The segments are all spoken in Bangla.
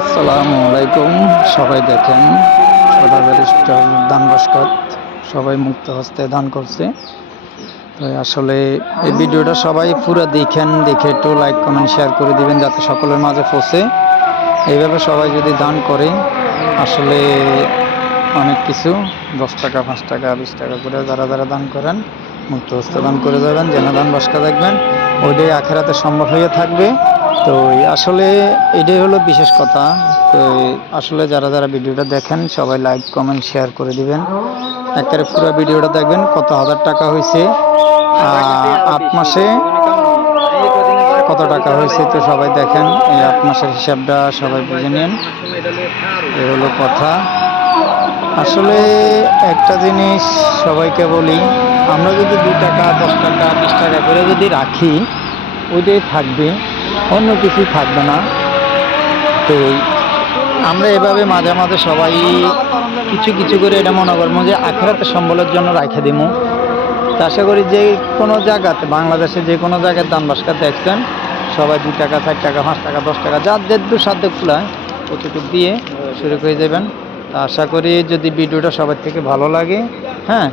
আসসালামু আলাইকুম। সবাই দেখেন ব্যারিস্টার দান বাসকাত সবাই মুক্ত হস্তে দান করছে। তো আসলে এই ভিডিওটা সবাই পুরো দেখেন, দেখে একটু লাইক কমেন্ট শেয়ার করে দিবেন যাতে সকলের মাঝে পৌঁছে। এইভাবে সবাই যদি দান করে আসলে অনেক কিছু 10 টাকা 5 টাকা 20 টাকা করে যারা যারা দান করেন মুক্ত হস্তে দান করে যাবেন, যেন দান বাসকা দেখবেন ওইটাই আখেরাতে সম্ভব হয়ে থাকবে। তো আসলে এটাই হলো বিশেষ কথা। তো আসলে যারা যারা ভিডিওটা দেখেন সবাই লাইক কমেন্ট শেয়ার করে দিবেন, একেবারে পুরো ভিডিওটা দেখবেন কত হাজার টাকা হয়েছে, 8 মাসে কত টাকা হয়েছে। তো সবাই দেখেন এই 8 মাসের হিসাবটা সবাই বুঝে নিন। এ হলো কথা। আসলে একটা জিনিস সবাইকে বলি, আমরা যদি 2 টাকা 10 টাকা 20 টাকা করে যদি রাখি ওইটাই থাকবে, অন্য কিছুই থাকবে না। তো আমরা এভাবে মাঝে মাঝে সবাই কিছু কিছু করে এটা মনে করবো যে আখেরাতে সম্বলের জন্য রাখে দিব। তা আশা করি যে কোনো জায়গাতে বাংলাদেশে যে কোনো জায়গায় দান বাসকা দেখছেন সবাই 2 টাকা 4 টাকা 5 টাকা 10 টাকা যার যেটুকু সাধ্য কুলায় কতটুকু দিয়ে শুরু করে যাবেন। তা আশা করি যদি ভিডিওটা সবার থেকে ভালো লাগে, হ্যাঁ,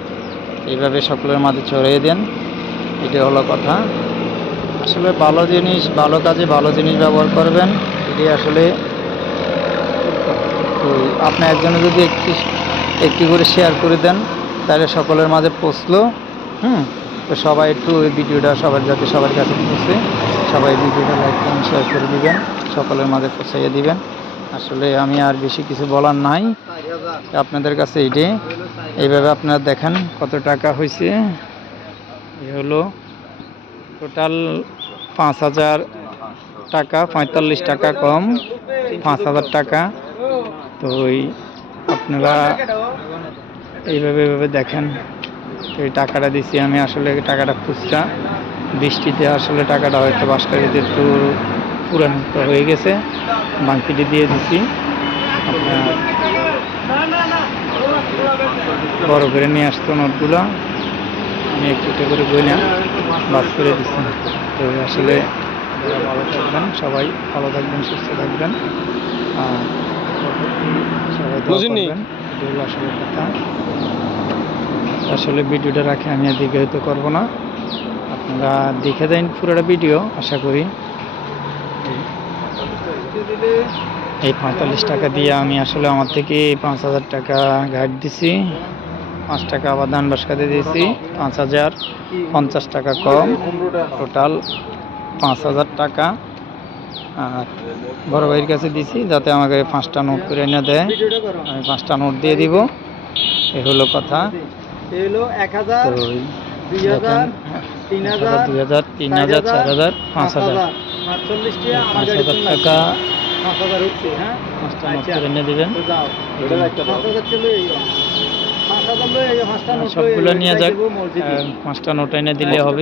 এইভাবে সকলের মাঝে ছড়িয়ে দেন। এটা হলো কথা। আসলে ভালো জিনিস ভালো কাজে ভালো জিনিস ব্যবহার করবেন, এটি আসলে। তো আপনি একজনে যদি একটি করে শেয়ার করে দেন তাহলে সকলের মাঝে পৌঁছলো। তো সবাই একটু ওই ভিডিওটা সবার যাতে সবার কাছে পৌঁছে সবাই ভিডিওটা লাইক কমেন্ট শেয়ার করে দিবেন, সকলের মাঝে পৌঁছাইয়ে দিবেন। আসলে আমি আর বেশি কিছু বলার নাই আপনাদের কাছে। এইভাবে আপনারা দেখেন কত টাকা হয়েছে। এই হলো টোটাল 5,000 টাকা, 45 টাকা কম 5,000 টাকা। তো আপনারা এইভাবে দেখেন। তো এই টাকাটা দিছি আমি, আসলে টাকাটা খুচরা, বৃষ্টিতে আসলে টাকাটা হয়তো বাসকারিতে একটু পুরানো হয়ে গেছে, বাংকিটি দিয়ে দিছি। আপনার বড় করে নিয়ে আসতো নোটগুলো, আমি একটু করে বই না বাস করে দিচ্ছি। তো আসলে ভালো থাকবেন, সবাই ভালো থাকবেন, সুস্থ থাকবেন, আর সবাই দোয়া করবেন। এগুলো আসলে কথা। আসলে ভিডিওটা রাখে আমি আর দীর্ঘায়িত করব না, আপনারা দেখে দেন পুরোটা ভিডিও। আশা করি এই 45 টাকা দিয়ে আমি আসলে আমার থেকে 5,000 টাকা গাইড দিছি, 5 টাকা আবার দান বাসকাতে দিয়েছি, 5,050 টাকা কম, টোটাল 5,000 টাকা। আর বড় ভাইয়ের কাছে দিছি যাতে আমাকে 5টা নোট করে এনে দেয়, আমি 5টা নোট দিয়ে দিব। এ হলো কথা। 1,000, 2,000, 3,000, 2,000, 3,000, 4,000, 5,000, 5,000 টাকা 5,000 উঠছে। হ্যাঁ, 5টা নোট করে এনে দেবেন। সবগুলো নিয়ে যাক, 5টা নোট এনে দিলে হবে।